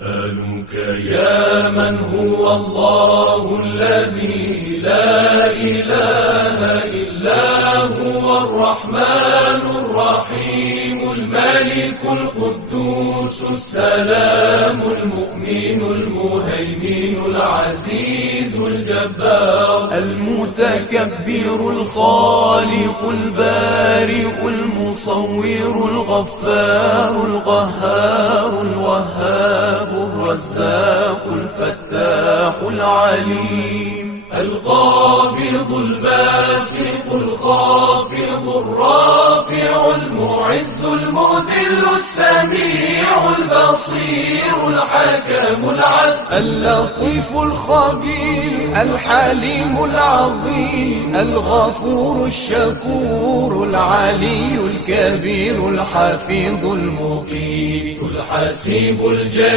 نسألك يا من هو الله الذي لا إله إلا هو الرحمن الرحيم الملك القدوس السلام المؤمن المهيمن العزيز الجبار المتكبر الخالق البارئ المصور الغفار القهار الوهاب الرزاق الفتاح العليم القابض الباسط الخافض الرافع المعز المذل السميع البصير الحكم العدل اللطيف الخبير الحليم العظيم الغفور الشكور العلي الكبير الحفيظ المقيت الحسيب الجليل